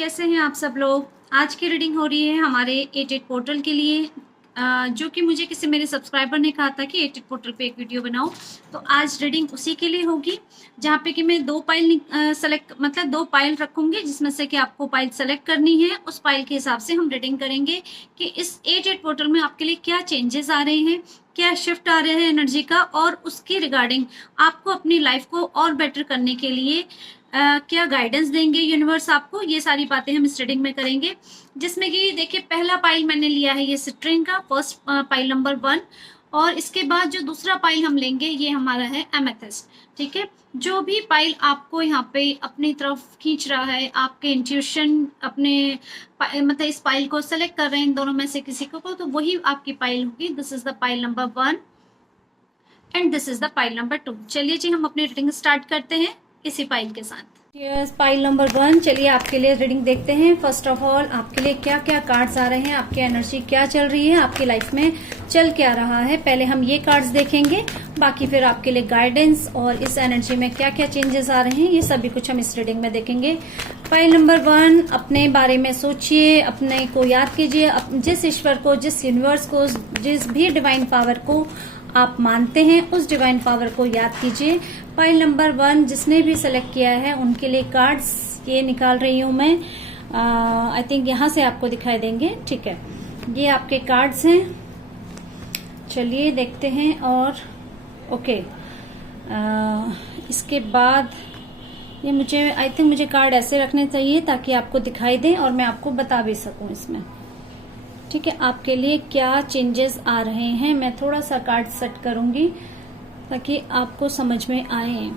कैसे हैं आप सब लोग। आज की रीडिंग हो रही है हमारे 88 पोर्टल के लिए, जो कि मुझे किसी मेरे सब्सक्राइबर ने कहा था कि 88 पोर्टल पे एक वीडियो बनाओ, तो आज रीडिंग उसी के लिए होगी। जहाँ पे कि मैं दो पाइल दो पाइल रखूंगी, जिसमें से कि आपको पाइल सेलेक्ट करनी है। उस पाइल के हिसाब से हम रीडिंग करेंगे कि इस 88 पोर्टल में आपके लिए क्या चेंजेस आ रहे हैं, क्या शिफ्ट आ रहे हैं एनर्जी का, और उसके रिगार्डिंग आपको अपनी लाइफ को और बेटर करने के लिए क्या गाइडेंस देंगे यूनिवर्स आपको। ये सारी बातें हम इस रीडिंग में करेंगे, जिसमें कि देखिए पहला पाइल मैंने लिया है ये सिट्रिन का, फर्स्ट पाइल नंबर 1। और इसके बाद जो दूसरा पाइल हम लेंगे ये हमारा है एमेथिस्ट। ठीक है, जो भी पाइल आपको यहाँ पे अपनी तरफ खींच रहा है, आपके इंट्यूशन अपने इस पाइल को सेलेक्ट कर रहे हैं इन दोनों में से किसी को, तो वही आपकी पाइल होगी। This is the pile number 1 and this is the pile number 2। चलिए जी, हम अपनी रीडिंग स्टार्ट करते हैं इसी पाइल के साथ। Yes, pile number 1। चलिए आपके लिए रीडिंग देखते हैं। फर्स्ट ऑफ ऑल आपके लिए क्या क्या कार्ड्स आ रहे हैं, आपकी एनर्जी क्या चल रही है, आपकी लाइफ में चल क्या रहा है। पहले हम ये कार्ड्स देखेंगे, बाकी फिर आपके लिए गाइडेंस और इस एनर्जी में क्या क्या चेंजेस आ रहे हैं ये सभी कुछ हम इस रीडिंग में देखेंगे। पाइल नंबर 1, अपने बारे में सोचिए, अपने को याद कीजिए, जिस ईश्वर को, जिस यूनिवर्स को, जिस भी डिवाइन पावर को आप मानते हैं उस डिवाइन पावर को याद कीजिए। पाइल नंबर 1 जिसने भी सेलेक्ट किया है उनके लिए कार्ड्स ये निकाल रही हूं मैं। आई थिंक यहां से आपको दिखाई देंगे। ठीक है, ये आपके कार्ड्स हैं। चलिए देखते हैं। और ओके, इसके बाद ये मुझे आई थिंक मुझे कार्ड ऐसे रखने चाहिए ताकि आपको दिखाई दें और मैं आपको बता भी सकूं इसमें। ठीक है, आपके लिए क्या चेंजेस आ रहे हैं। मैं थोड़ा सा कार्ड सेट करूंगी ताकि आपको समझ में आए,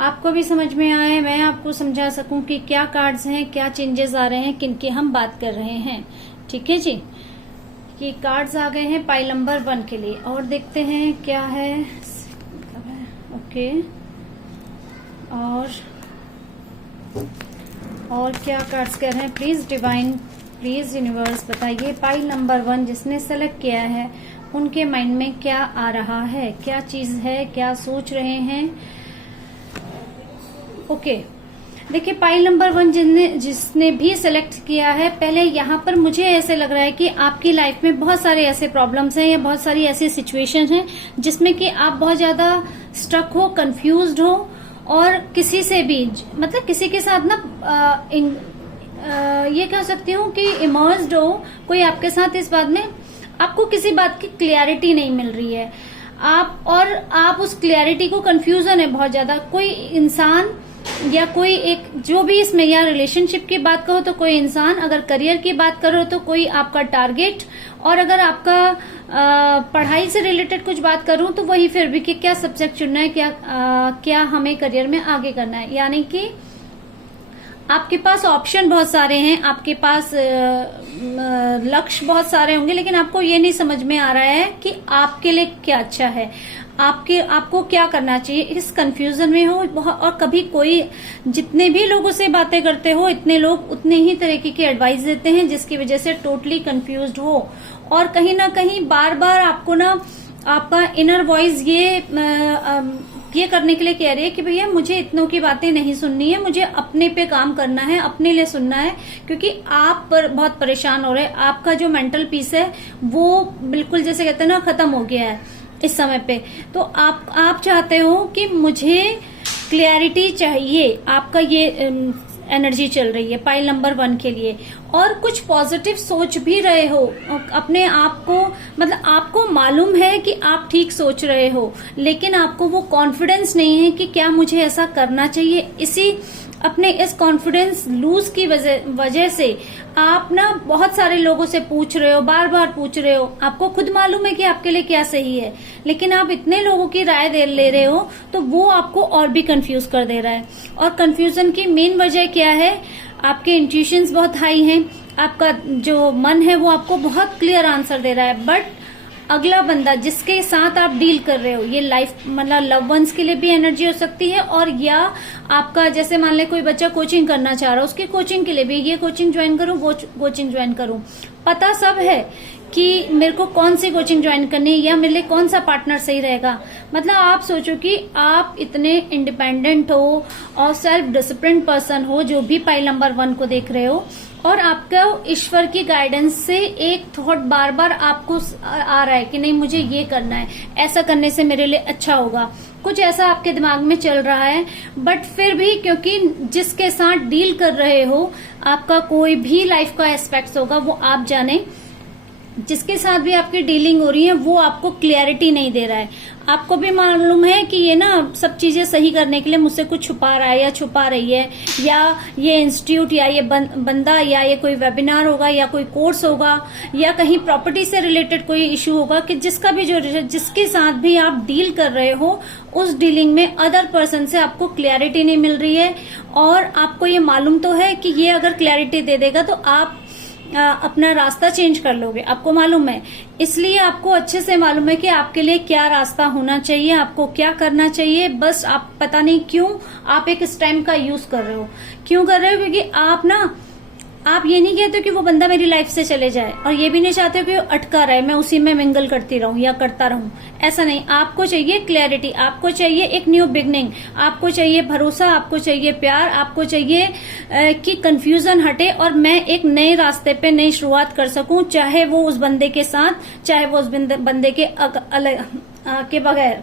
आपको भी समझ में आए, मैं आपको समझा सकूं कि क्या कार्ड्स हैं, क्या चेंजेस आ रहे हैं, किनकी हम बात कर रहे हैं। ठीक है जी, ये कार्ड्स आ गए हैं पाइल नंबर 1 के लिए। और देखते हैं क्या है। ओके, और क्या कार्ड्स कह रहे हैं। प्लीज डिवाइन, प्लीज यूनिवर्स बताइए पाइल नंबर 1 जिसने सेलेक्ट किया है उनके माइंड में क्या आ रहा है, क्या चीज है, क्या सोच रहे हैं। ओके, देखिए पाइल नंबर 1 जिसने भी सेलेक्ट किया है, पहले यहाँ पर मुझे ऐसे लग रहा है कि आपकी लाइफ में बहुत सारे ऐसे प्रॉब्लम्स हैं या बहुत सारी ऐसी सिचुएशन हैं जिसमें कि आप बहुत ज्यादा स्ट्रक हो, कंफ्यूज्ड हो, और किसी से भी किसी के साथ ना ये कह सकती हूँ कि इमर्स्ड हो कोई आपके साथ इस बात में, आपको किसी बात की क्लियरिटी नहीं मिल रही है, आप उस क्लियरिटी को कंफ्यूजन है बहुत ज्यादा। कोई इंसान या कोई एक जो भी इसमें, या रिलेशनशिप की बात करो तो कोई इंसान, अगर करियर की बात करो तो कोई आपका टारगेट, और अगर आपका पढ़ाई से रिलेटेड कुछ बात करूं तो वही फिर भी कि क्या सब्जेक्ट चुनना है, क्या हमें करियर में आगे करना है। यानी कि आपके पास ऑप्शन बहुत सारे हैं, आपके पास लक्ष्य बहुत सारे होंगे, लेकिन आपको ये नहीं समझ में आ रहा है कि आपके लिए क्या अच्छा है, आपको क्या करना चाहिए। इस कंफ्यूजन में हो और कभी कोई, जितने भी लोगों से बातें करते हो इतने लोग उतने ही तरीके की एडवाइस देते हैं, जिसकी वजह से टोटली कंफ्यूज्ड हो। और कहीं ना कहीं बार बार आपको ना आपका इनर वॉइस ये करने के लिए कह रही है कि भैया मुझे इतनों की बातें नहीं सुननी है, मुझे अपने पे काम करना है, अपने लिए सुनना है, क्योंकि आप बहुत परेशान हो रहे हैं। आपका जो मेंटल पीस है वो बिल्कुल जैसे कहते हैं ना खत्म हो गया है इस समय पे। तो आप चाहते हो कि मुझे क्लियरिटी चाहिए, आपका ये एनर्जी चल रही है पाइल नंबर 1 के लिए। और कुछ पॉजिटिव सोच भी रहे हो अपने आप को, आपको मालूम है कि आप ठीक सोच रहे हो, लेकिन आपको वो कॉन्फिडेंस नहीं है कि क्या मुझे ऐसा करना चाहिए। अपने इस कॉन्फिडेंस लूज की वजह से आप ना बहुत सारे लोगों से पूछ रहे हो, बार बार पूछ रहे हो, आपको खुद मालूम है कि आपके लिए क्या सही है, लेकिन आप इतने लोगों की राय ले रहे हो तो वो आपको और भी कंफ्यूज कर दे रहा है। और कंफ्यूजन की मेन वजह क्या है, आपके इंट्यूशंस बहुत हाई हैं, आपका जो मन है वो आपको बहुत क्लियर आंसर दे रहा है, बट अगला बंदा जिसके साथ आप डील कर रहे हो, ये लाइफ लव वंस के लिए भी एनर्जी हो सकती है, और या आपका जैसे मान ले कोई बच्चा कोचिंग करना चाह रहा है उसकी कोचिंग के लिए भी, ये कोचिंग ज्वाइन करूं वो कोचिंग ज्वाइन करूं, पता सब है कि मेरे को कौन सी कोचिंग ज्वाइन करनी है या मेरे लिए कौन सा पार्टनर सही रहेगा। मतलब आप सोचो कि आप इतने इंडिपेंडेंट हो और सेल्फ डिसिप्लिन पर्सन हो, जो भी पाइल नंबर 1 को देख रहे हो, और आपको ईश्वर की गाइडेंस से एक थॉट बार बार आपको आ रहा है कि नहीं मुझे ये करना है, ऐसा करने से मेरे लिए अच्छा होगा, कुछ ऐसा आपके दिमाग में चल रहा है। बट फिर भी क्योंकि जिसके साथ डील कर रहे हो, आपका कोई भी लाइफ का एस्पेक्ट्स होगा वो आप जाने, जिसके साथ भी आपकी डीलिंग हो रही है वो आपको क्लैरिटी नहीं दे रहा है। आपको भी मालूम है कि ये ना सब चीजें सही करने के लिए मुझसे कुछ छुपा रहा है या छुपा रही है, या ये इंस्टीट्यूट या ये बंदा या ये कोई वेबिनार होगा या कोई कोर्स होगा या कहीं प्रॉपर्टी से रिलेटेड कोई इश्यू होगा कि जिसका भी जिसके साथ भी आप डील कर रहे हो, उस डीलिंग में अदर पर्सन से आपको क्लैरिटी नहीं मिल रही है। और आपको ये मालूम तो है कि ये अगर क्लैरिटी दे देगा तो आप अपना रास्ता चेंज कर लोगे, आपको मालूम है। इसलिए आपको अच्छे से मालूम है कि आपके लिए क्या रास्ता होना चाहिए, आपको क्या करना चाहिए। बस आप पता नहीं क्यों आप एक स्टैम्प का यूज कर रहे हो। क्यों कर रहे हो? क्योंकि आप ये नहीं कहते कि वो बंदा मेरी लाइफ से चले जाए, और ये भी नहीं चाहते हो कि वो अटका रहे, मैं उसी में मिंगल करती रहूं या करता रहूं। ऐसा नहीं, आपको चाहिए क्लैरिटी, आपको चाहिए एक न्यू बिगनिंग, आपको चाहिए भरोसा, आपको चाहिए प्यार, आपको चाहिए कि कंफ्यूजन हटे और मैं एक नए रास्ते पे नई शुरुआत कर सकूं, चाहे वो उस बंदे के साथ, चाहे वो उस बंदे के बगैर।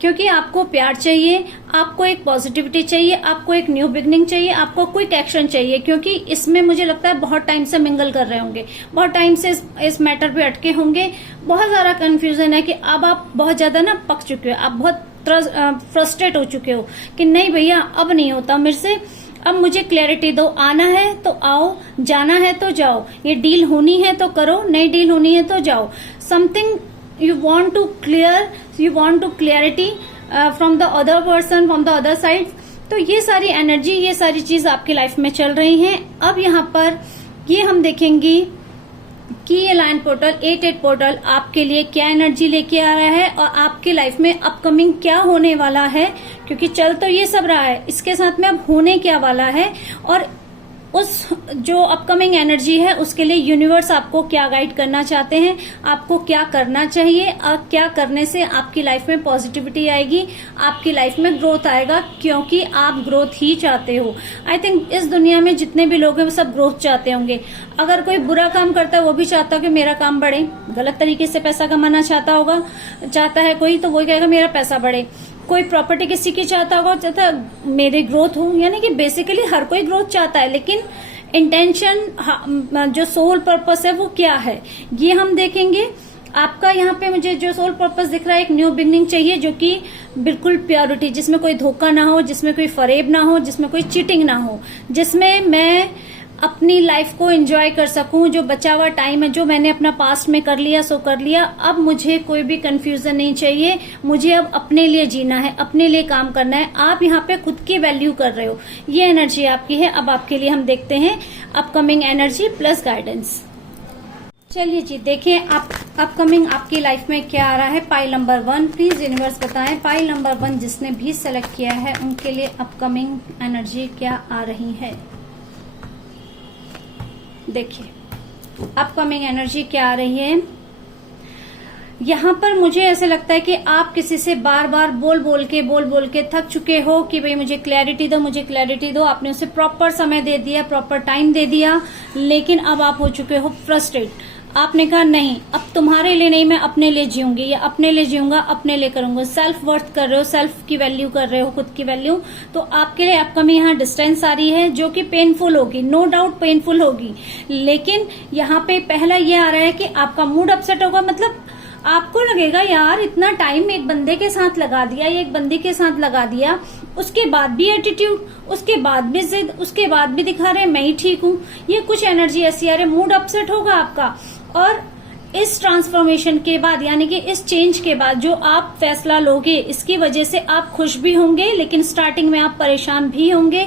क्योंकि आपको प्यार चाहिए, आपको एक पॉजिटिविटी चाहिए, आपको एक न्यू बिगनिंग चाहिए, आपको क्विक एक्शन चाहिए। क्योंकि इसमें मुझे लगता है बहुत टाइम से मिंगल कर रहे होंगे, बहुत टाइम से इस मैटर पे अटके होंगे, बहुत सारा कंफ्यूजन है कि अब आप बहुत ज्यादा ना पक चुके हो, आप बहुत फ्रस्ट्रेट हो चुके हो कि नहीं भैया अब नहीं होता मेरे से, अब मुझे क्लैरिटी दो, आना है तो आओ, जाना है तो जाओ, ये डील होनी है तो करो, नई डील होनी है तो जाओ। Something you want to clear, you want to clarity from the other person, from the other side। तो ये सारी एनर्जी, ये सारी चीज आपकी लाइफ में चल रही हैं। अब यहाँ पर ये हम देखेंगे कि ये लाइन पोर्टल 88 पोर्टल आपके लिए क्या एनर्जी लेके आ रहा है और आपकी लाइफ में अपकमिंग क्या होने वाला है। क्योंकि चल तो ये सब रहा है, इसके साथ में अब होने क्या वाला है और उस जो अपकमिंग एनर्जी है उसके लिए यूनिवर्स आपको क्या गाइड करना चाहते हैं, आपको क्या करना चाहिए और क्या करने से आपकी लाइफ में पॉजिटिविटी आएगी, आपकी लाइफ में ग्रोथ आएगा। क्योंकि आप ग्रोथ ही चाहते हो। आई थिंक इस दुनिया में जितने भी लोग हैं वो सब ग्रोथ चाहते होंगे। अगर कोई बुरा काम करता है वो भी चाहता है कि मेरा काम बढ़े, गलत तरीके से पैसा कमाना चाहता है कोई, तो वो कहेगा मेरा पैसा बढ़े। कोई प्रॉपर्टी किसी की चाहता होगा, चाहता मेरे ग्रोथ हो, यानी कि बेसिकली हर कोई ग्रोथ चाहता है, लेकिन इंटेंशन जो सोल पर्पस है वो क्या है ये हम देखेंगे। आपका यहाँ पे मुझे जो सोल पर्पस दिख रहा है, एक न्यू बिगनिंग चाहिए जो कि बिल्कुल प्योरिटी, जिसमें कोई धोखा ना हो, जिसमें कोई फरेब ना हो, जिसमें कोई चीटिंग ना हो, जिसमें मैं अपनी लाइफ को एंजॉय कर सकूं। जो बचा हुआ टाइम है, जो मैंने अपना पास्ट में कर लिया सो कर लिया, अब मुझे कोई भी कंफ्यूजन नहीं चाहिए। मुझे अब अपने लिए जीना है, अपने लिए काम करना है। आप यहाँ पे खुद की वैल्यू कर रहे हो, ये एनर्जी आपकी है। अब आपके लिए हम देखते हैं अपकमिंग एनर्जी प्लस गाइडेंस। चलिए जी देखें आप अपकमिंग आपकी लाइफ में क्या आ रहा है। पाइल नंबर 1 प्लीज यूनिवर्स बताएं, पाइल नंबर 1 जिसने भी सेलेक्ट किया है उनके लिए अपकमिंग एनर्जी क्या आ रही है। देखिए अपकमिंग एनर्जी क्या आ रही है। यहाँ पर मुझे ऐसे लगता है कि आप किसी से बार बार बोल बोल के थक चुके हो कि भाई मुझे क्लैरिटी दो, मुझे क्लैरिटी दो। आपने उसे प्रॉपर समय दे दिया, प्रॉपर टाइम दे दिया, लेकिन अब आप हो चुके हो फ्रस्ट्रेट। आपने कहा नहीं, अब तुम्हारे लिए नहीं, मैं अपने लिए जीऊंगी या अपने लिए जीऊंगा, अपने लिए करूंगा। सेल्फ वर्थ कर रहे हो, सेल्फ की वैल्यू कर रहे हो, खुद की वैल्यू। तो आपके लिए अपकमिंग यहाँ डिस्टेंस आ रही है जो कि पेनफुल होगी, नो डाउट पेनफुल होगी। लेकिन यहाँ पे पहला ये आ रहा है कि आपका मूड अपसेट होगा। मतलब आपको लगेगा यार इतना टाइम एक बंदे के साथ लगा दिया या एक बंदी के साथ लगा दिया, उसके बाद भी एटीट्यूड, उसके बाद भी जिद, उसके बाद भी दिखा रहे मैं ही ठीक हूँ। ये कुछ एनर्जी ऐसी आ रही है, मूड अपसेट होगा आपका। और इस ट्रांसफॉर्मेशन के बाद, यानी कि इस चेंज के बाद जो आप फैसला लोगे, इसकी वजह से आप खुश भी होंगे, लेकिन स्टार्टिंग में आप परेशान भी होंगे।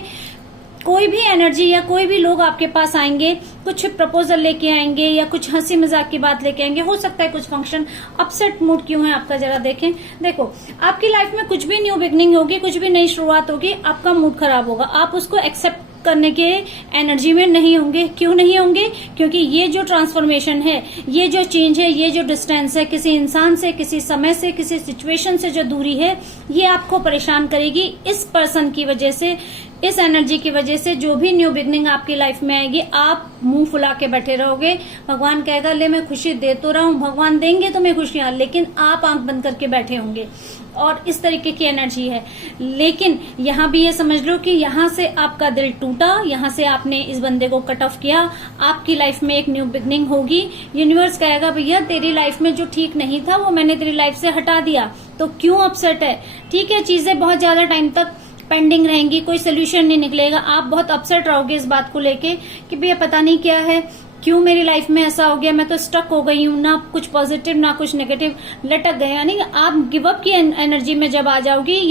कोई भी एनर्जी या कोई भी लोग आपके पास आएंगे, कुछ प्रपोजल लेके आएंगे या कुछ हंसी मजाक की बात लेके आएंगे, हो सकता है कुछ फंक्शन। अपसेट मूड क्यों है आपका जरा देखें। देखो आपकी लाइफ में कुछ भी न्यू बिगनिंग होगी, कुछ भी नई शुरुआत होगी, आपका मूड खराब होगा। आप उसको एक्सेप्ट करने के एनर्जी में नहीं होंगे। क्यों नहीं होंगे? क्योंकि ये जो ट्रांसफॉर्मेशन है, ये जो चेंज है, ये जो डिस्टेंस है, किसी इंसान से, किसी समय से, किसी सिचुएशन से जो दूरी है, ये आपको परेशान करेगी। इस पर्सन की वजह से, इस एनर्जी की वजह से जो भी न्यू बिगनिंग आपकी लाइफ में आएगी, आप मुंह फुला के बैठे रहोगे। भगवान कहेगा ले मैं खुशी दे तो रहा हूं, भगवान देंगे तुम्हें खुशियां, लेकिन आप आंख बंद करके बैठे होंगे। और इस तरीके की एनर्जी है। लेकिन यहाँ भी ये समझ लो कि यहाँ से आपका दिल टूटा, यहाँ से आपने इस बंदे को कट ऑफ किया, आपकी लाइफ में एक न्यू बिगनिंग होगी। यूनिवर्स कहेगा भैया तेरी लाइफ में जो ठीक नहीं था वो मैंने तेरी लाइफ से हटा दिया, तो क्यों अपसेट है? ठीक है, चीजें बहुत ज्यादा टाइम तक पेंडिंग रहेंगी, कोई सोल्यूशन नहीं निकलेगा, आप बहुत अपसेट रहोगे इस बात को लेके कि भैया पता नहीं क्या है, क्यों मेरी लाइफ में ऐसा हो गया, मैं तो स्टक हो गई हूँ, ना कुछ पॉजिटिव ना कुछ नेगेटिव, लटक गए। यानी आप गिव अप की एनर्जी में जब आ जाओगी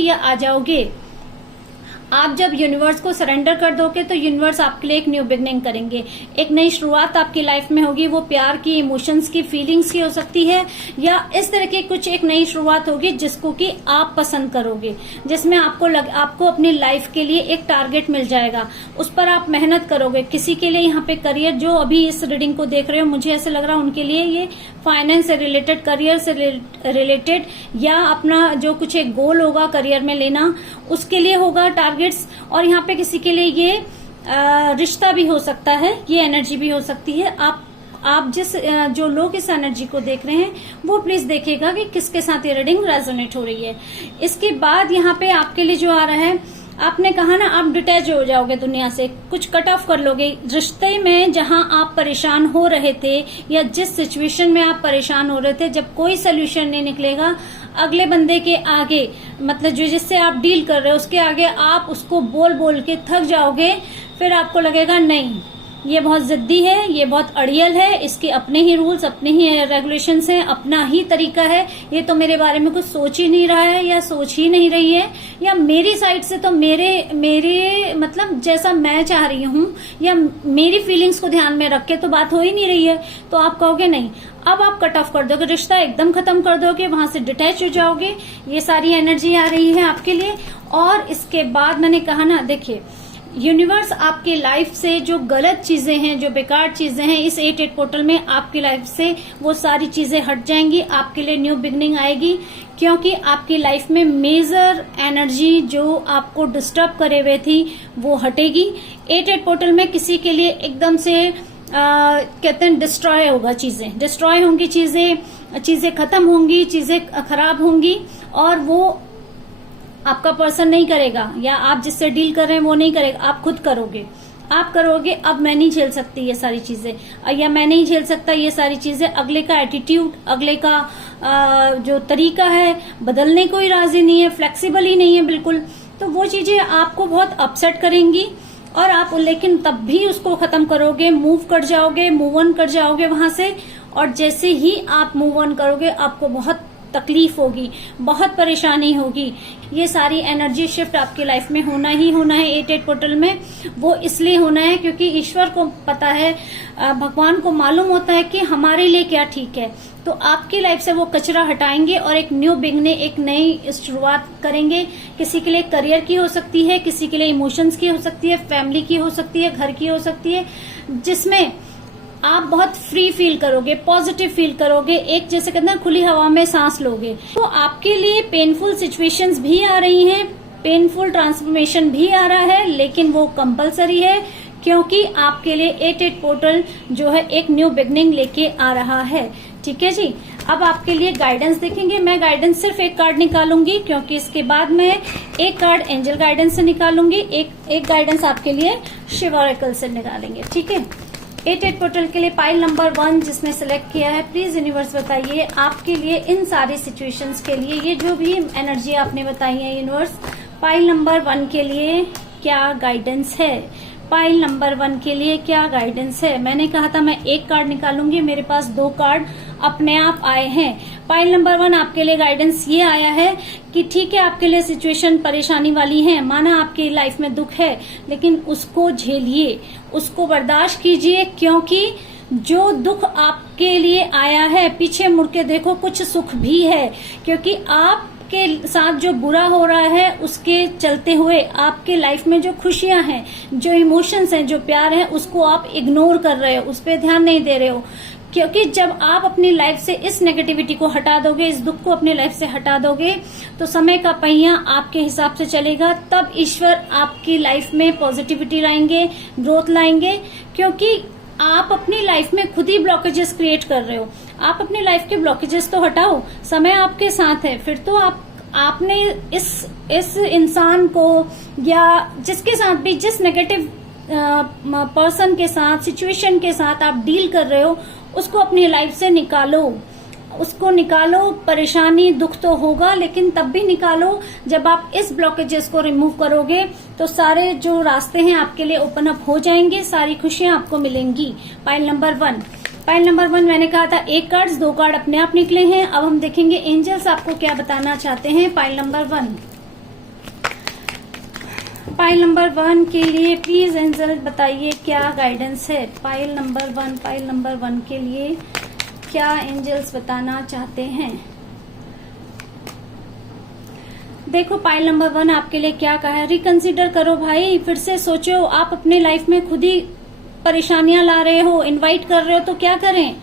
या आ जाओगे, आप जब यूनिवर्स को सरेंडर कर दोगे तो यूनिवर्स आपके लिए एक न्यू बिगनिंग करेंगे, एक नई शुरुआत आपकी लाइफ में होगी। वो प्यार की, इमोशंस की, फीलिंग्स की हो सकती है, या इस तरह की कुछ एक नई शुरुआत होगी जिसको कि आप पसंद करोगे, जिसमें आपको अपनी लाइफ के लिए एक टारगेट मिल जाएगा, उस पर आप मेहनत करोगे। किसी के लिए यहाँ पे करियर, जो अभी इस रीडिंग को देख रहे हो, मुझे ऐसा लग रहा है उनके लिए ये फाइनेंस से रिलेटेड, करियर से रिलेटेड, या अपना जो कुछ एक गोल होगा करियर में लेना, उसके लिए होगा टारगेट्स। और यहाँ पे किसी के लिए ये रिश्ता भी हो सकता है, ये एनर्जी भी हो सकती है। आप जो लोग इस एनर्जी को देख रहे हैं वो प्लीज देखिएगा कि किसके साथ ये रीडिंग रेजोनेट हो रही है। इसके बाद यहाँ पे आपके लिए जो आ रहा है, आपने कहा ना आप डिटैच हो जाओगे दुनिया से, कुछ कट ऑफ कर लोगे रिश्ते में। जहां आप परेशान हो रहे थे या जिस सिचुएशन में आप परेशान हो रहे थे, जब कोई सोल्यूशन नहीं निकलेगा, अगले बंदे के आगे, मतलब जो जिससे आप डील कर रहे हो उसके आगे आप उसको बोल बोल के थक जाओगे। फिर आपको लगेगा नहीं, ये बहुत जिद्दी है, ये बहुत अड़ियल है, इसके अपने ही रूल्स, अपने ही रेगुलेशंस हैं, अपना ही तरीका है, ये तो मेरे बारे में कुछ सोच ही नहीं रहा है या सोच ही नहीं रही है, या मेरी साइड से तो मेरे मतलब जैसा मैं चाह रही हूँ या मेरी फीलिंग्स को ध्यान में रख के तो बात हो ही नहीं रही है। तो आप कहोगे नहीं, अब आप कट ऑफ कर दोगे, रिश्ता एकदम खत्म कर दोगे, वहां से डिटैच हो जाओगे। ये सारी एनर्जी आ रही है आपके लिए। और इसके बाद मैंने कहा ना, देखिए यूनिवर्स आपकी लाइफ से जो गलत चीजें हैं, जो बेकार चीजें हैं, इस 8-8 पोर्टल में आपकी लाइफ से वो सारी चीजें हट जाएंगी, आपके लिए न्यू बिगनिंग आएगी। क्योंकि आपकी लाइफ में मेजर एनर्जी जो आपको डिस्टर्ब करे हुए थी वो हटेगी। 8-8 पोर्टल में किसी के लिए एकदम से कहते हैं डिस्ट्रॉय होगा, चीजें डिस्ट्रॉय होंगी, चीजें खत्म होंगी, चीजें खराब होंगी, और वो आपका पर्सन नहीं करेगा, या आप जिससे डील कर रहे हैं वो नहीं करेगा, आप खुद करोगे। आप करोगे अब मैं नहीं झेल सकती ये सारी चीजें, या मैं नहीं झेल सकता ये सारी चीजें। अगले का एटीट्यूड, अगले का जो तरीका है बदलने को ही राजी नहीं है, फ्लेक्सिबल ही नहीं है बिल्कुल। तो वो चीजें आपको बहुत अपसेट करेंगी, और आप लेकिन तब भी उसको खत्म करोगे, मूव कर जाओगे, मूव ऑन कर जाओगे वहां से। और जैसे ही आप मूव ऑन करोगे आपको बहुत तकलीफ होगी, बहुत परेशानी होगी। ये सारी एनर्जी शिफ्ट आपकी लाइफ में होना ही होना है 8-8 पोर्टल में। वो इसलिए होना है क्योंकि ईश्वर को पता है, भगवान को मालूम होता है कि हमारे लिए क्या ठीक है। तो आपकी लाइफ से वो कचरा हटाएंगे और एक न्यू बिगनिंग, एक नई शुरुआत करेंगे। किसी के लिए करियर की हो सकती है, किसी के लिए इमोशंस की हो सकती है, फैमिली की हो सकती है, घर की हो सकती है, जिसमें आप बहुत फ्री फील करोगे, पॉजिटिव फील करोगे, एक जैसे कहते हैं खुली हवा में सांस लोगे। तो आपके लिए पेनफुल सिचुएशंस भी आ रही हैं, पेनफुल ट्रांसफॉर्मेशन भी आ रहा है, लेकिन वो कंपलसरी है क्योंकि आपके लिए 8-8 पोर्टल जो है एक न्यू बिगनिंग लेके आ रहा है। ठीक है जी। अब आपके लिए गाइडेंस देखेंगे। मैं गाइडेंस सिर्फ एक कार्ड निकालूंगी क्योंकि इसके बाद मैं एक कार्ड एंजल गाइडेंस से निकालूंगी, एक गाइडेंस आपके लिए शिव ऑरेकल से निकालेंगे। ठीक है। 8-8 पोर्टल के लिए पाइल नंबर 1 जिसने सिलेक्ट किया है, प्लीज यूनिवर्स बताइए आपके लिए इन सारी सिचुएशंस के लिए, ये जो भी एनर्जी आपने बताई है यूनिवर्स, पाइल नंबर 1 के लिए क्या गाइडेंस है, पाइल नंबर 1 के लिए क्या गाइडेंस है। मैंने कहा था मैं एक कार्ड निकालूंगी, मेरे पास 2 कार्ड अपने आप आए हैं। पाइल नंबर 1 आपके लिए गाइडेंस ये आया है कि ठीक है, आपके लिए सिचुएशन परेशानी वाली है, माना आपकी लाइफ में दुख है, लेकिन उसको झेलिए, उसको बर्दाश्त कीजिए, क्योंकि जो दुख आपके लिए आया है, पीछे मुड़ के देखो कुछ सुख भी है, क्योंकि आप आपके साथ जो बुरा हो रहा है उसके चलते हुए आपके लाइफ में जो खुशियां हैं, जो इमोशंस हैं, जो प्यार है, उसको आप इग्नोर कर रहे हो, उस पर ध्यान नहीं दे रहे हो। क्योंकि जब आप अपनी लाइफ से इस नेगेटिविटी को हटा दोगे, इस दुख को अपनी लाइफ से हटा दोगे, तो समय का पहिया आपके हिसाब से चलेगा। तब ईश्वर आपकी लाइफ में पॉजिटिविटी लाएंगे, ग्रोथ लाएंगे। क्योंकि आप अपनी लाइफ में खुद ही ब्लॉकेजेस क्रिएट कर रहे हो। आप अपनी लाइफ के ब्लॉकेजेस तो हटाओ, समय आपके साथ है। फिर तो आपने इस इंसान को या जिसके साथ भी, जिस नेगेटिव पर्सन के साथ, सिचुएशन के साथ आप डील कर रहे हो, उसको अपनी लाइफ से निकालो, उसको निकालो। परेशानी, दुख तो होगा, लेकिन तब भी निकालो। जब आप इस ब्लॉकेजेस को रिमूव करोगे तो सारे जो रास्ते हैं आपके लिए ओपन अप हो जाएंगे, सारी खुशियां आपको मिलेंगी। पाइल नंबर 1 मैंने कहा था 1 कार्ड, 2 कार्ड अपने आप निकले हैं। अब हम देखेंगे एंजल्स आपको क्या बताना चाहते हैं। पाइल नंबर 1 के लिए प्लीज एंजल बताइए क्या गाइडेंस है। पाइल नंबर 1 के लिए क्या एंजल्स बताना चाहते हैं। देखो पाइल नंबर 1 आपके लिए क्या कहा है। रिकंसिडर करो भाई, फिर से सोचो। आप अपने लाइफ में खुद ही परेशानियां ला रहे हो, इनवाइट कर रहे हो, तो क्या करें।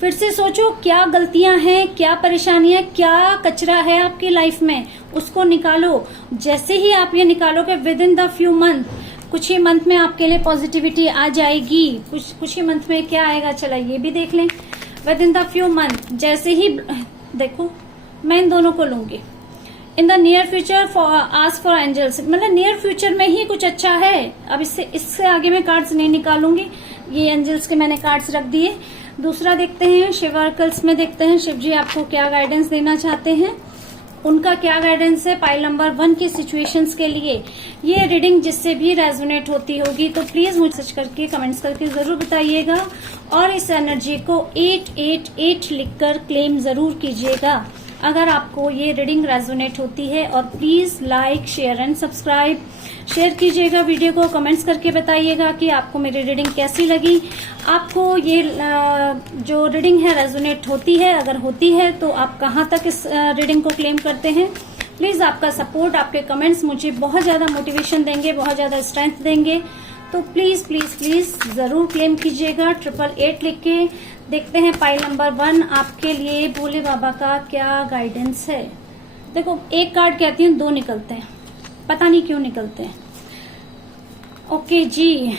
फिर से सोचो क्या गलतियां हैं, क्या परेशानियां, क्या कचरा है आपकी लाइफ में, उसको निकालो। जैसे ही आप ये निकालोगे, with in the few month, कुछ ही मंथ में आपके लिए पॉजिटिविटी आ जाएगी। कुछ ही मंथ में क्या आएगा, चला ये भी देख लें। Within the few month, जैसे ही देखो, मैं इन दोनों को लूंगी। In the near future ask for angels, मतलब नियर फ्यूचर में ही कुछ अच्छा है। अब इससे आगे मैं कार्ड्स नहीं निकालूंगी, ये एंजल्स के मैंने कार्ड्स रख दिए। दूसरा देखते हैं, शिव ऑर्कल्स में देखते हैं शिव जी आपको क्या गाइडेंस देना चाहते हैं, उनका क्या गाइडेंस है पाइल नंबर 1 की सिचुएशंस के लिए। ये रीडिंग जिससे भी रेजोनेट होती होगी तो प्लीज मुझे सर्च करके कमेंट्स करके जरूर बताइएगा, और इस एनर्जी को 888 लिखकर क्लेम जरूर कीजिएगा अगर आपको ये रीडिंग रेजोनेट होती है। और please like, share and subscribe, share कीजिएगा वीडियो को, कमेंट्स करके बताइएगा कि आपको मेरी रीडिंग कैसी लगी। आपको ये जो रीडिंग है रेजोनेट होती है, अगर होती है तो आप कहाँ तक इस रीडिंग को क्लेम करते हैं। प्लीज आपका सपोर्ट, आपके कमेंट्स मुझे बहुत ज्यादा मोटिवेशन देंगे, बहुत ज्यादा स्ट्रेंथ देंगे। तो प्लीज प्लीज प्लीज जरूर क्लेम कीजिएगा 888 लिख के। देखते हैं पाइल नंबर 1 आपके लिए भोले बाबा का क्या गाइडेंस है। देखो 1 कार्ड कहती है, 2 निकलते हैं, पता नहीं क्यों निकलते हैं। ओके जी,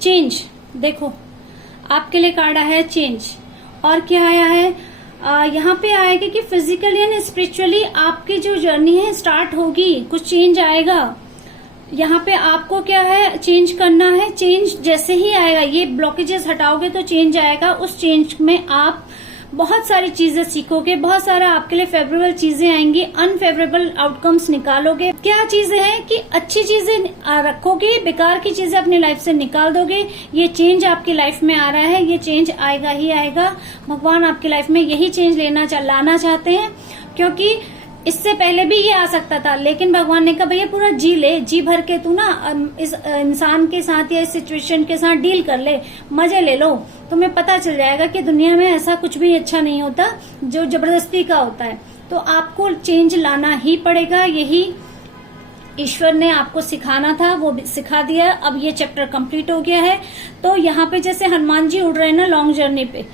चेंज। देखो आपके लिए कार्ड आया है चेंज, और क्या आया है, यहाँ पे आएगा कि फिजिकली एंड स्पिरिचुअली आपकी जो जर्नी है स्टार्ट होगी, कुछ चेंज आएगा। यहाँ पे आपको क्या है, चेंज करना है। चेंज जैसे ही आएगा, ये ब्लॉकेजेस हटाओगे तो चेंज आएगा। उस चेंज में आप बहुत सारी चीजें सीखोगे, बहुत सारा आपके लिए फेवरेबल चीजें आएंगी, अनफेवरेबल आउटकम्स निकालोगे। क्या चीजें हैं कि अच्छी चीजें रखोगे, बेकार की चीजें अपनी लाइफ से निकाल दोगे। ये चेंज आपकी लाइफ में आ रहा है, ये चेंज आएगा ही आएगा। भगवान आपकी लाइफ में यही चेंज लाना चाहते हैं, क्योंकि इससे पहले भी ये आ सकता था, लेकिन भगवान ने कहा भैया पूरा जी ले, जी भर के तू ना इस इंसान के साथ या इस सिचुएशन के साथ डील कर ले, मजे ले लो। तुम्हें पता चल जाएगा कि दुनिया में ऐसा कुछ भी अच्छा नहीं होता जो जबरदस्ती का होता है। तो आपको चेंज लाना ही पड़ेगा, यही ईश्वर ने आपको सिखाना था, वो सिखा दिया। अब ये चैप्टर कंप्लीट हो गया है। तो यहाँ पे जैसे हनुमान जी उड़ रहे हैं ना लॉन्ग जर्नी पे,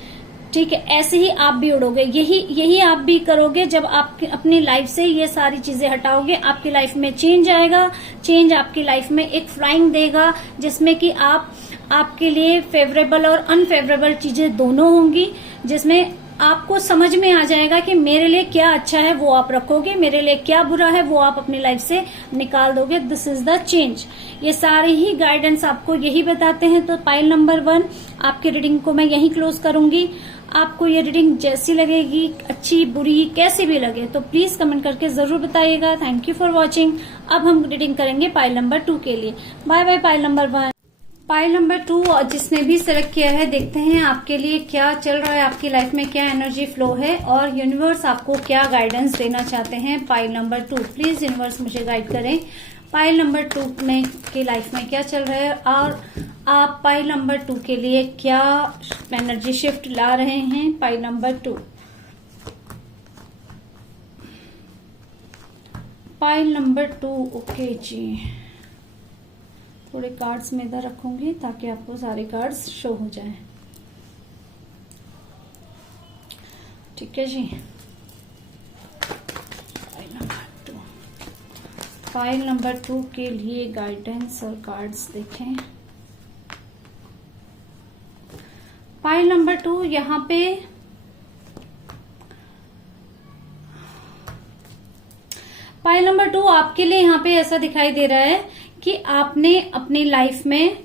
ठीक है, ऐसे ही आप भी उड़ोगे। यही आप भी करोगे। जब आप अपनी लाइफ से ये सारी चीजें हटाओगे, आपकी लाइफ में चेंज आएगा। चेंज आपकी लाइफ में एक फ्लाइंग देगा, जिसमें कि आपके लिए फेवरेबल और अनफेवरेबल चीजें दोनों होंगी, जिसमें आपको समझ में आ जाएगा कि मेरे लिए क्या अच्छा है वो आप रखोगे, मेरे लिए क्या बुरा है वो आप अपनी लाइफ से निकाल दोगे। This is the change. ये सारे ही गाइडेंस आपको यही बताते हैं। तो पाइल नंबर 1 आपकी रीडिंग को मैं यहीं क्लोज करूंगी। आपको ये रीडिंग जैसी लगेगी, अच्छी बुरी कैसी भी लगे, तो प्लीज कमेंट करके जरूर बताइएगा। Thank you for watching. अब हम रीडिंग करेंगे पाइल नंबर 2 के लिए। Bye bye pile number 1। Pile number 2 और जिसने भी सिलेक्ट किया है, देखते हैं आपके लिए क्या चल रहा है, आपकी लाइफ में क्या एनर्जी फ्लो है और यूनिवर्स आपको क्या गाइडेंस देना चाहते हैं। पाइल नंबर 2 प्लीज यूनिवर्स मुझे गाइड करें। पाइल नंबर 2 में की लाइफ में क्या चल रहा है और आप पाइल नंबर 2 के लिए क्या एनर्जी शिफ्ट ला रहे हैं। Pile number 2 pile number 2। Okay जी, थोड़े कार्ड्स में इधर रखूंगी ताकि आपको सारे कार्ड्स शो हो जाएं। ठीक है जी। पाइल नंबर 2 के लिए गाइडेंस और कार्ड्स देखें। पाइल नंबर 2 यहाँ पे पाइल नंबर 2 आपके लिए यहाँ पे ऐसा दिखाई दे रहा है कि आपने अपनी लाइफ में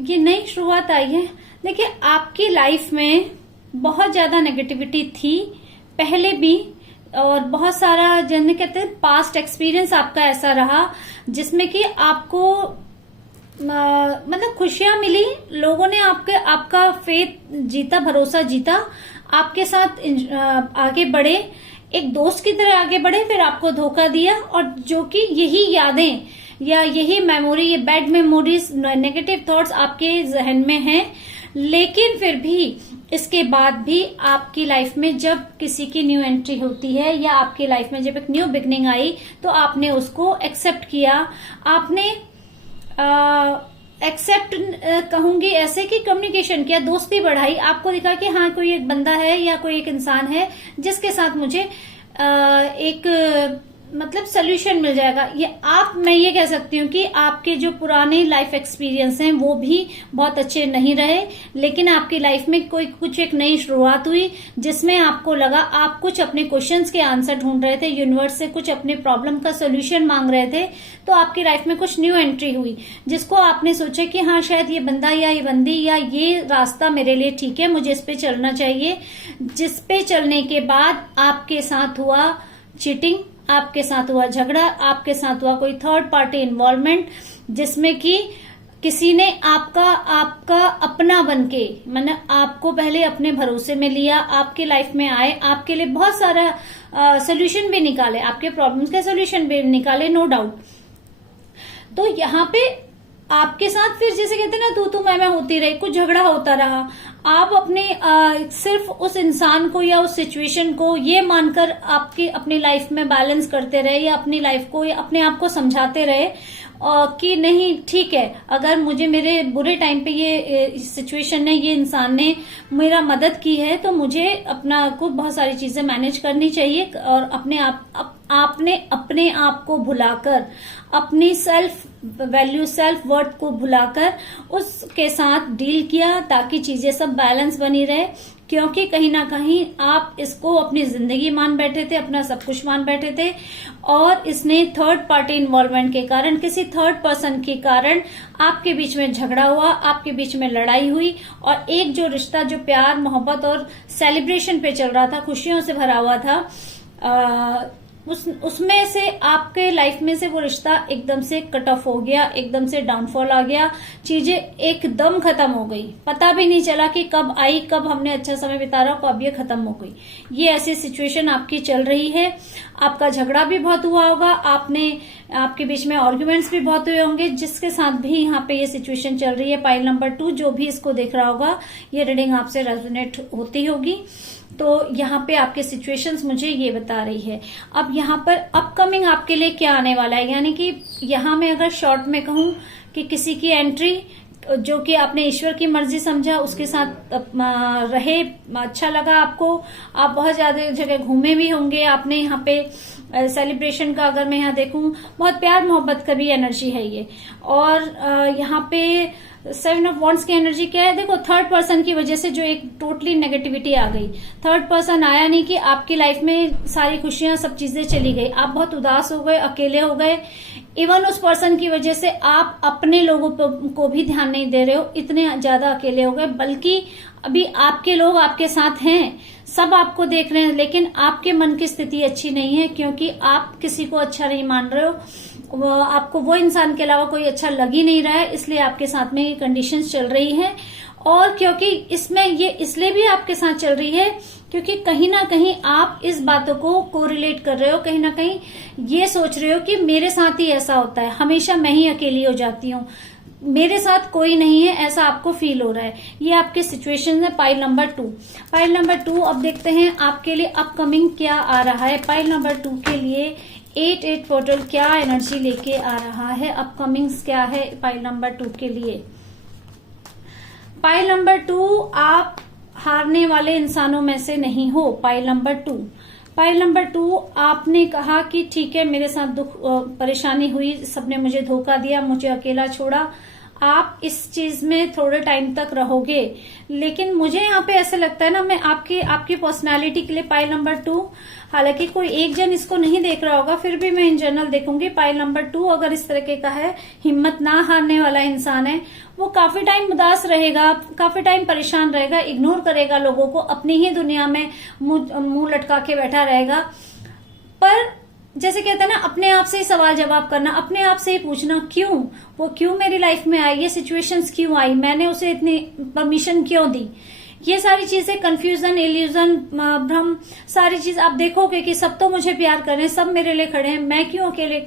ये नई शुरुआत आई है। देखिए, आपकी लाइफ में बहुत ज्यादा नेगेटिविटी थी पहले भी, और बहुत सारा जिन्हें कहते हैं पास्ट एक्सपीरियंस आपका ऐसा रहा जिसमें कि आपको मतलब खुशियां मिली, लोगों ने आपका फेथ जीता, भरोसा जीता, आपके साथ आगे बढ़े, एक दोस्त की तरह आगे बढ़े, फिर आपको धोखा दिया, और जो कि यही यादें या यही मेमोरी, ये बैड मेमोरीज, नेगेटिव थॉट्स आपके जहन में हैं। लेकिन फिर भी इसके बाद भी आपकी लाइफ में जब किसी की न्यू एंट्री होती है या आपकी लाइफ में जब एक न्यू बिगनिंग आई तो आपने उसको एक्सेप्ट किया, आपने एक्सेप्ट कहूंगी ऐसे कि कम्युनिकेशन किया, दोस्ती बढ़ाई, आपको दिखा कि हाँ कोई एक बंदा है या कोई एक इंसान है जिसके साथ मुझे एक मतलब सोल्यूशन मिल जाएगा। मैं ये कह सकती हूँ कि आपके जो पुराने लाइफ एक्सपीरियंस हैं वो भी बहुत अच्छे नहीं रहे, लेकिन आपकी लाइफ में कुछ एक नई शुरुआत हुई जिसमें आपको लगा आप कुछ अपने क्वेश्चंस के आंसर ढूंढ रहे थे, यूनिवर्स से कुछ अपने प्रॉब्लम का सोल्यूशन मांग रहे थे, तो आपकी लाइफ में कुछ न्यू एंट्री हुई जिसको आपने सोचा कि हाँ शायद ये बंदा या ये बंदी या ये रास्ता मेरे लिए ठीक है, मुझे इस पे चलना चाहिए। जिस पे चलने के बाद आपके साथ हुआ चीटिंग, आपके साथ हुआ झगड़ा, आपके साथ हुआ कोई थर्ड पार्टी इन्वॉल्वमेंट जिसमें कि किसी ने आपका अपना बनके, मैंने आपको पहले अपने भरोसे में लिया, आपके लाइफ में आए, आपके लिए बहुत सारा सोल्यूशन भी निकाले, आपके प्रॉब्लम्स के सोल्यूशन भी निकाले, नो डाउट। तो यहाँ पे आपके साथ फिर जैसे कहते हैं ना तू मैं होती रही, कुछ झगड़ा होता रहा, आप अपने सिर्फ उस इंसान को या उस सिचुएशन को ये मानकर आपकी अपनी लाइफ में बैलेंस करते रहे या अपनी लाइफ को या अपने आप को समझाते रहे कि नहीं ठीक है, अगर मुझे मेरे बुरे टाइम पे ये सिचुएशन ने, ये इंसान ने मेरा मदद की है तो मुझे अपना को बहुत सारी चीजें मैनेज करनी चाहिए, और आपने अपने आप को भुलाकर, अपनी सेल्फ वैल्यू, सेल्फ वर्थ को भुलाकर उसके साथ डील किया ताकि चीजें सब बैलेंस बनी रहे। क्योंकि कहीं ना कहीं आप इसको अपनी जिंदगी मान बैठे थे, अपना सब कुछ मान बैठे थे, और इसने थर्ड पार्टी इन्वॉल्वमेंट के कारण, किसी थर्ड पर्सन के कारण आपके बीच में झगड़ा हुआ, आपके बीच में लड़ाई हुई, और एक जो रिश्ता जो प्यार मोहब्बत और सेलिब्रेशन पे चल रहा था, खुशियों से भरा हुआ था, उसमें से आपके लाइफ में से वो रिश्ता एकदम से कट ऑफ हो गया, एकदम से डाउनफॉल आ गया, चीजें एकदम खत्म हो गई, पता भी नहीं चला कि कब आई, कब हमने अच्छा समय बिता रहा, कब ये खत्म हो गई। ये ऐसी सिचुएशन आपकी चल रही है। आपका झगड़ा भी बहुत हुआ होगा, आपके बीच में आर्ग्यूमेंट्स भी बहुत हुए होंगे, जिसके साथ भी यहाँ पे ये सिचुएशन चल रही है। पाइल नंबर 2 जो भी इसको देख रहा होगा, ये रीडिंग आपसे रेजोनेट होती होगी। तो यहाँ पे आपके सिचुएशंस मुझे ये बता रही है। अब यहाँ पर अपकमिंग आपके लिए क्या आने वाला है, यानी कि यहाँ मैं अगर शॉर्ट में कहूँ कि किसी की एंट्री जो कि आपने ईश्वर की मर्जी समझा, उसके साथ रहे, अच्छा लगा आपको, आप बहुत ज्यादा जगह घूमे भी होंगे, आपने यहाँ पे सेलिब्रेशन का अगर मैं यहाँ देखूं, बहुत प्यार मोहब्बत का भी एनर्जी है ये। और यहाँ पे 7 ऑफ वॉन्ड्स की एनर्जी क्या है, देखो थर्ड पर्सन की वजह से जो एक टोटली नेगेटिविटी आ गई, थर्ड पर्सन आया नहीं कि आपकी लाइफ में सारी खुशियां सब चीजें चली गई, आप बहुत उदास हो गए, अकेले हो गए। इवन उस पर्सन की वजह से आप अपने लोगों को भी ध्यान नहीं दे रहे हो, इतने ज्यादा अकेले हो गए, बल्कि अभी आपके लोग आपके साथ हैं, सब आपको देख रहे हैं, लेकिन आपके मन की स्थिति अच्छी नहीं है, क्योंकि आप किसी को अच्छा नहीं मान रहे हो, आपको वो इंसान के अलावा कोई अच्छा लग ही नहीं रहा है, इसलिए आपके साथ में ये कंडीशंस चल रही हैं। और क्योंकि इसमें ये इसलिए भी आपके साथ चल रही है क्योंकि कहीं ना कहीं आप इस बातों को कोरिलेट कर रहे हो, कहीं ना कहीं ये सोच रहे हो कि मेरे साथ ही ऐसा होता है, हमेशा मैं ही अकेली हो जाती हूँ, मेरे साथ कोई नहीं है, ऐसा आपको फील हो रहा है। ये आपके सिचुएशन है। पाइल नंबर 2, पाइल नंबर 2 अब देखते हैं आपके लिए अपकमिंग क्या आ रहा है। पाइल नंबर 2 के लिए 8 पोर्टल क्या एनर्जी लेके आ रहा है, अपकमिंग्स क्या है पाइल नंबर 2 के लिए। पाइल नंबर 2, आप हारने वाले इंसानों में से नहीं हो। पाइल नंबर 2, पाइल नंबर 2, आपने कहा कि ठीक है मेरे साथ दुख परेशानी हुई, सबने मुझे धोखा दिया, मुझे अकेला छोड़ा। आप इस चीज में थोड़े टाइम तक रहोगे, लेकिन मुझे यहाँ पे ऐसा लगता है ना, मैं आपकी पर्सनालिटी के लिए पाइल नंबर 2, हालांकि कोई एक जन इसको नहीं देख रहा होगा, फिर भी मैं इन जनरल देखूंगी। पाइल नंबर 2 अगर इस तरह का है, हिम्मत ना हारने वाला इंसान है, वो काफी टाइम उदास रहेगा, काफी टाइम परेशान रहेगा, इग्नोर करेगा लोगों को, अपनी ही दुनिया में मुंह लटका के बैठा रहेगा। पर जैसे कहते हैं ना, अपने आप से ही सवाल जवाब करना, अपने आप से ही पूछना क्यों, वो क्यों मेरी लाइफ में आई, ये सिचुएशंस क्यों आई, मैंने उसे इतनी परमिशन क्यों दी। ये सारी चीजें, कंफ्यूजन, इल्यूजन, भ्रम, सारी चीज आप देखोगे कि सब तो मुझे प्यार कर रहे हैं, सब मेरे लिए खड़े हैं, मैं क्यों अकेले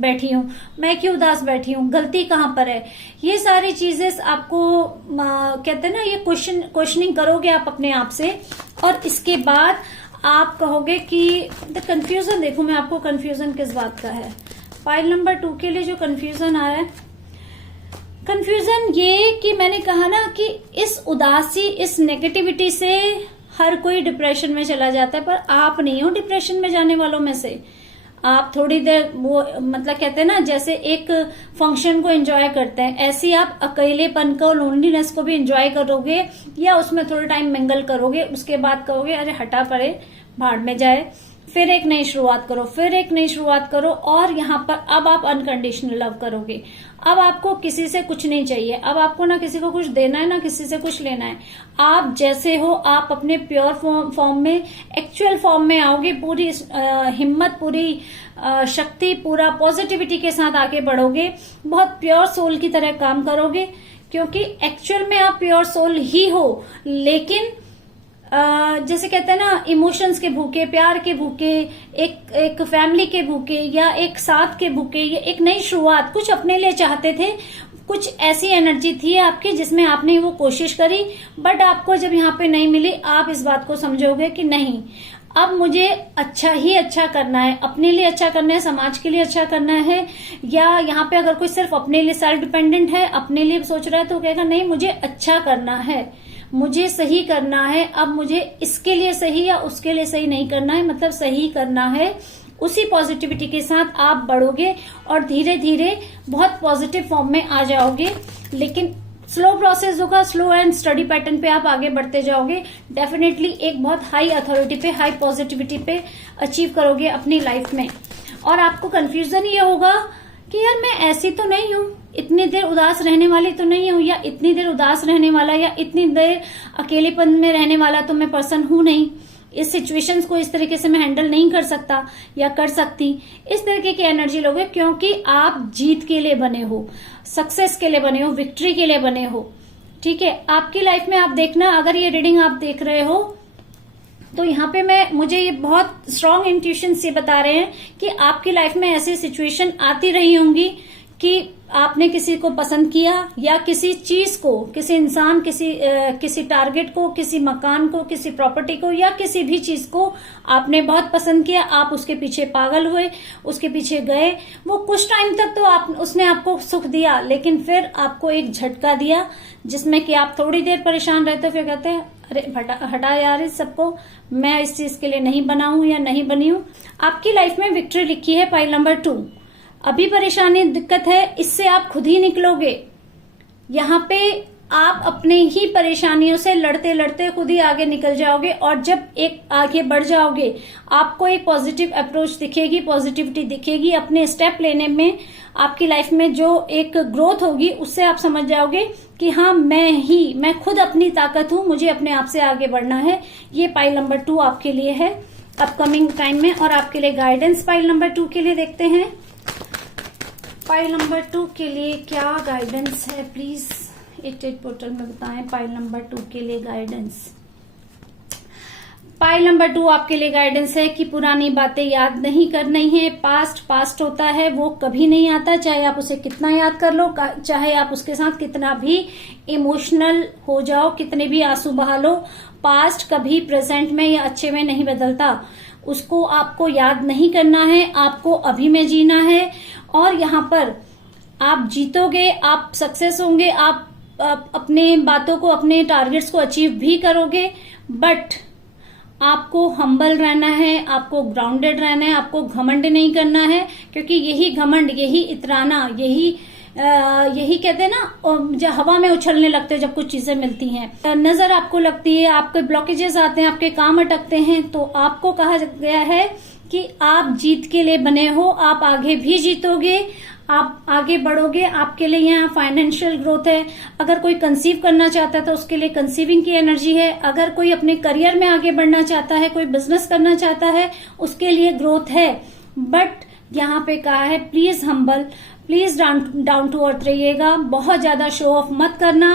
बैठी हूँ, मैं क्यों उदास बैठी हूँ, गलती कहाँ पर है। ये सारी चीजें आपको कहते हैं ना, ये क्वेश्चनिंग करोगे आप अपने आप से, और इसके बाद आप कहोगे कि द कंफ्यूजन, देखो मैं आपको कंफ्यूजन किस बात का है। पाइल नंबर 2 के लिए जो कंफ्यूजन आ रहा है, कंफ्यूजन ये कि मैंने कहा ना कि इस उदासी, इस नेगेटिविटी से हर कोई डिप्रेशन में चला जाता है, पर आप नहीं हो डिप्रेशन में जाने वालों में से। आप थोड़ी देर वो मतलब कहते हैं ना, जैसे एक फंक्शन को एंजॉय करते हैं, ऐसे ही आप अकेलेपन को, लोनलीनेस को भी एंजॉय करोगे, या उसमें थोड़ा टाइम मिंगल करोगे, उसके बाद कहोगे अरे हटा पड़े, भाड़ में जाए, फिर एक नई शुरुआत करो, फिर एक नई शुरुआत करो। और यहाँ पर अब आप अनकंडीशनल लव करोगे। अब आपको किसी से कुछ नहीं चाहिए, अब आपको ना किसी को कुछ देना है, ना किसी से कुछ लेना है। आप जैसे हो, आप अपने प्योर फॉर्म में, एक्चुअल फॉर्म में आओगे, पूरी हिम्मत, पूरी शक्ति, पूरा पॉजिटिविटी के साथ आगे बढ़ोगे, बहुत प्योर सोल की तरह काम करोगे, क्योंकि एक्चुअल में आप प्योर सोल ही हो। लेकिन जैसे कहते हैं ना, इमोशंस के भूखे, प्यार के भूखे, एक फैमिली के भूखे, या एक साथ के भूखे, या एक नई शुरुआत, कुछ अपने लिए चाहते थे, कुछ ऐसी एनर्जी थी आपकी जिसमें आपने वो कोशिश करी, बट आपको जब यहाँ पे नहीं मिली, आप इस बात को समझोगे कि नहीं, अब मुझे अच्छा ही अच्छा करना है, अपने लिए अच्छा करना है, समाज के लिए अच्छा करना है। या यहाँ पे अगर कोई सिर्फ अपने लिए सेल्फ डिपेंडेंट है, अपने लिए सोच रहा है, तो कहेगा नहीं मुझे अच्छा करना है, मुझे सही करना है, अब मुझे इसके लिए सही या उसके लिए सही नहीं करना है, मतलब सही करना है। उसी पॉजिटिविटी के साथ आप बढ़ोगे और धीरे धीरे बहुत पॉजिटिव फॉर्म में आ जाओगे। लेकिन स्लो प्रोसेस होगा, स्लो एंड स्टडी पैटर्न पे आप आगे बढ़ते जाओगे। डेफिनेटली एक बहुत हाई अथॉरिटी पे, हाई पॉजिटिविटी पे अचीव करोगे अपनी लाइफ में। और आपको कंफ्यूजन ये होगा कि यार मैं ऐसी तो नहीं हूँ, इतनी देर उदास रहने वाली तो नहीं हूँ, या इतनी देर उदास रहने वाला, या इतनी देर अकेलेपन में रहने वाला तो मैं पर्सन हूं नहीं, इस सिचुएशंस को इस तरीके से मैं हैंडल नहीं कर सकता या कर सकती। इस तरीके की एनर्जी लोगे, क्योंकि आप जीत के लिए बने हो, सक्सेस के लिए बने हो, विक्ट्री के लिए बने हो। ठीक है, आपकी लाइफ में आप देखना, अगर ये रीडिंग आप देख रहे हो तो यहाँ पे मुझे ये बहुत स्ट्रॉन्ग इंट्यूशन से बता रहे हैं कि आपकी लाइफ में ऐसी सिचुएशन आती रही होंगी कि आपने किसी को पसंद किया, या किसी चीज को, किसी इंसान, किसी टारगेट को, किसी मकान को, किसी प्रॉपर्टी को, या किसी भी चीज को आपने बहुत पसंद किया, आप उसके पीछे पागल हुए, उसके पीछे गए। वो कुछ टाइम तक तो उसने आपको सुख दिया, लेकिन फिर आपको एक झटका दिया जिसमें कि आप थोड़ी देर परेशान रहते, फिर कहते हैं अरे हटा यार इस सबको, मैं इस चीज के लिए नहीं बना हूं या नहीं बनी हूं। आपकी लाइफ में विक्ट्री लिखी है पाइल नंबर 2। अभी परेशानी, दिक्कत है, इससे आप खुद ही निकलोगे। यहाँ पे आप अपने ही परेशानियों से लड़ते लड़ते खुद ही आगे निकल जाओगे, और जब एक आगे बढ़ जाओगे आपको एक पॉजिटिव अप्रोच दिखेगी, पॉजिटिविटी दिखेगी अपने स्टेप लेने में। आपकी लाइफ में जो एक ग्रोथ होगी उससे आप समझ जाओगे कि हाँ मैं खुद अपनी ताकत हूं, मुझे अपने आप से आगे बढ़ना है। ये पाइल नंबर 2 आपके लिए है अपकमिंग टाइम में। और आपके लिए गाइडेंस पाइल नंबर 2 के लिए देखते हैं। पाइल नंबर 2 के लिए क्या गाइडेंस है, प्लीज 8 पोर्टल में बताएं पाइल नंबर 2 के लिए गाइडेंस। पाइल नंबर 2 आपके लिए गाइडेंस है कि पुरानी बातें याद नहीं करनी है। पास्ट होता है, वो कभी नहीं आता, चाहे आप उसे कितना याद कर लो, चाहे आप उसके साथ कितना भी इमोशनल हो जाओ, कितने भी आंसू बहा लो, पास्ट कभी प्रेजेंट में या अच्छे में नहीं बदलता। उसको आपको याद नहीं करना है, आपको अभी में जीना है। और यहाँ पर आप जीतोगे, आप सक्सेस होंगे, आप अपने बातों को, अपने टारगेट्स को अचीव भी करोगे। बट आपको हम्बल रहना है, आपको ग्राउंडेड रहना है, आपको घमंड नहीं करना है, क्योंकि यही घमंड, यही इतराना, यही कहते हैं ना, जब हवा में उछलने लगते हैं जब कुछ चीजें मिलती हैं, नजर आपको लगती है, आपके ब्लॉकेजेस आते हैं, आपके काम अटकते हैं, तो आपको कहा गया है कि आप जीत के लिए बने हो, आप आगे भी जीतोगे, आप आगे बढ़ोगे। आपके लिए यहाँ फाइनेंशियल ग्रोथ है। अगर कोई कंसीव करना चाहता है तो उसके लिए कंसीविंग की एनर्जी है। अगर कोई अपने करियर में आगे बढ़ना चाहता है, कोई बिजनेस करना चाहता है, उसके लिए ग्रोथ है। बट यहाँ पे कहा है please humble, please down to earth रहिएगा, बहुत ज्यादा शो ऑफ मत करना,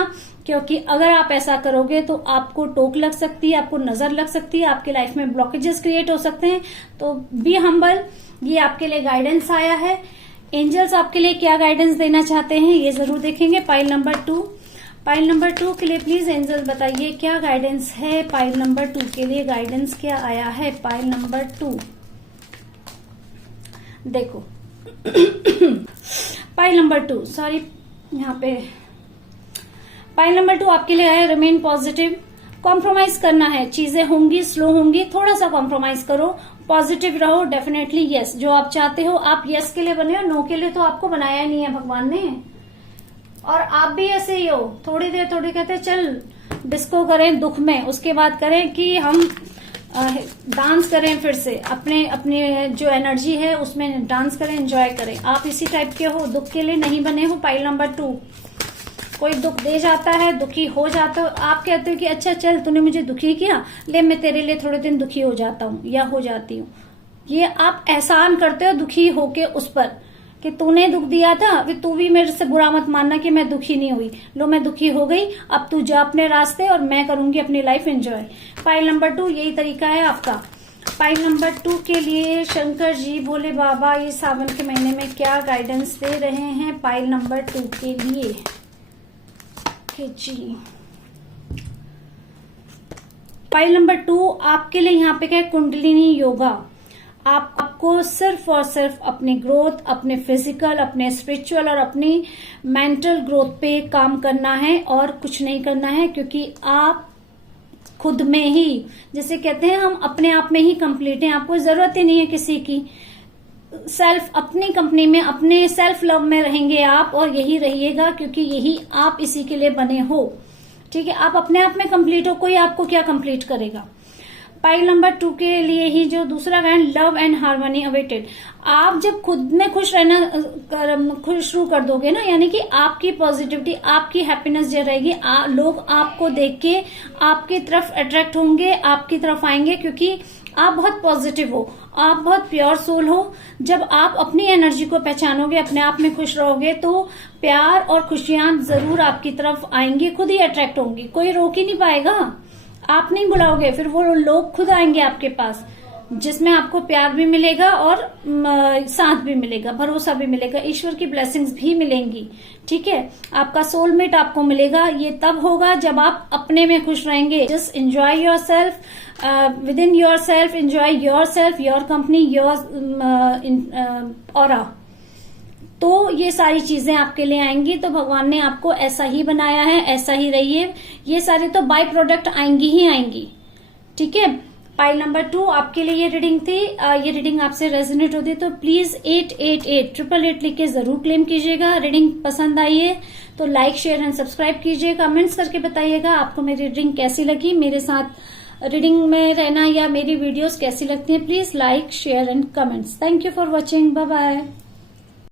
क्योंकि अगर आप ऐसा करोगे तो आपको टोक लग सकती है, आपको नजर लग सकती है, आपकी लाइफ में ब्लॉकेजेस क्रिएट हो सकते हैं। तो बी हम्बल। ये आपके लिए गाइडेंस आया है। एंजल्स आपके लिए क्या गाइडेंस देना चाहते हैं ये जरूर देखेंगे। पाइल नंबर 2, पाइल नंबर 2 के लिए प्लीज एंजल बताइए क्या गाइडेंस है। पाइल नंबर 2 के लिए गाइडेंस क्या आया है। पाइल नंबर 2 देखो पाइल नंबर 2, सॉरी यहाँ पे पाइल नंबर 2 आपके लिए आया रिमेन पॉजिटिव। कॉम्प्रोमाइज करना है, चीजें होंगी, स्लो होंगी, थोड़ा सा कॉम्प्रोमाइज करो, पॉजिटिव रहो। डेफिनेटली यस, जो आप चाहते हो, आप यस के लिए बने हो, नो के लिए तो आपको बनाया ही नहीं है भगवान ने। और आप भी ऐसे ही हो, थोड़ी देर थोड़ी कहते चल डिस्को करें दुख में, उसके बाद करें कि हम डांस करें, फिर से अपने जो एनर्जी है उसमें डांस करें, एंजॉय करें। आप इसी टाइप के हो, दुख के लिए नहीं बने हो। पाइल नंबर 2, कोई दुख दे जाता है, दुखी हो जाता हो, आप कहते हो कि अच्छा चल तूने मुझे दुखी किया, ले मैं तेरे लिए थोड़े दिन दुखी हो जाता हूँ या हो जाती हूँ। ये आप एहसान करते हो दुखी होके उस पर कि तूने दुख दिया था, अभी तू भी मेरे से बुरा मत मानना कि मैं दुखी नहीं हुई। लो मैं दुखी हो गई, अब तू जा अपने रास्ते और मैं करूंगी अपनी लाइफ एंजॉय। पाइल नंबर 2 यही तरीका है आपका। पाइल नंबर 2 के लिए शंकर जी, भोले बाबा ये सावन के महीने में क्या गाइडेंस दे रहे हैं पाइल नंबर 2 के लिए जी। पाइल नंबर 2 आपके लिए यहाँ पे क्या है, कुंडलिनी योगा। आपको सिर्फ और सिर्फ अपनी ग्रोथ, अपने फिजिकल, अपने स्पिरिचुअल और अपनी मेंटल ग्रोथ पे काम करना है और कुछ नहीं करना है, क्योंकि आप खुद में ही, जैसे कहते हैं हम अपने आप में ही कंप्लीट हैं, आपको जरूरत ही नहीं है किसी की। सेल्फ, अपनी कंपनी में, अपने सेल्फ लव में रहेंगे आप, और यही रहिएगा, क्योंकि यही आप इसी के लिए बने हो। ठीक है, आप अपने आप में कंप्लीट हो, कोई आपको क्या कंप्लीट करेगा। पाइल नंबर 2 के लिए ही जो दूसरा guide, love and harmony awaited. आप जब खुद में खुश रहना खुश शुरू कर दोगे ना, यानी कि आपकी पॉजिटिविटी, आपकी हैप्पीनेस जो रहेगी, लोग आपको देख के आपकी तरफ अट्रैक्ट होंगे, आपकी तरफ आएंगे, क्योंकि आप बहुत पॉजिटिव हो, आप बहुत प्योर सोल हो। जब आप अपनी एनर्जी को पहचानोगे, अपने आप में खुश रहोगे, तो प्यार और खुशियां जरूर आपकी तरफ आएंगी, खुद ही अट्रैक्ट होंगी, कोई रोक ही नहीं पाएगा। आप नहीं बुलाओगे, फिर वो लोग खुद आएंगे आपके पास, जिसमें आपको प्यार भी मिलेगा और साथ भी मिलेगा, भरोसा भी मिलेगा, ईश्वर की ब्लेसिंग्स भी मिलेंगी। ठीक है, आपका सोलमेट आपको मिलेगा। ये तब होगा जब आप अपने में खुश रहेंगे। Just enjoy your self, with in your self, enjoy your self, your company, your aura. तो ये सारी चीजें आपके लिए आएंगी। तो भगवान ने आपको ऐसा ही बनाया है, ऐसा ही रहिए। ये सारे तो बाय प्रोडक्ट आएंगी ही आएंगी। ठीक है, पाइल नंबर 2 आपके लिए ये रीडिंग थी। ये रीडिंग आपसे रेजोनेट होती तो प्लीज 888 लिख के जरूर क्लेम कीजिएगा। रीडिंग पसंद आई है तो लाइक, शेयर एंड सब्सक्राइब कीजिए। कमेंट्स करके बताइएगा आपको मेरी रीडिंग कैसी लगी, मेरे साथ रीडिंग में रहना या मेरी वीडियोस कैसी लगती हैं। Please like, share and comments. Thank you for watching, bye bye.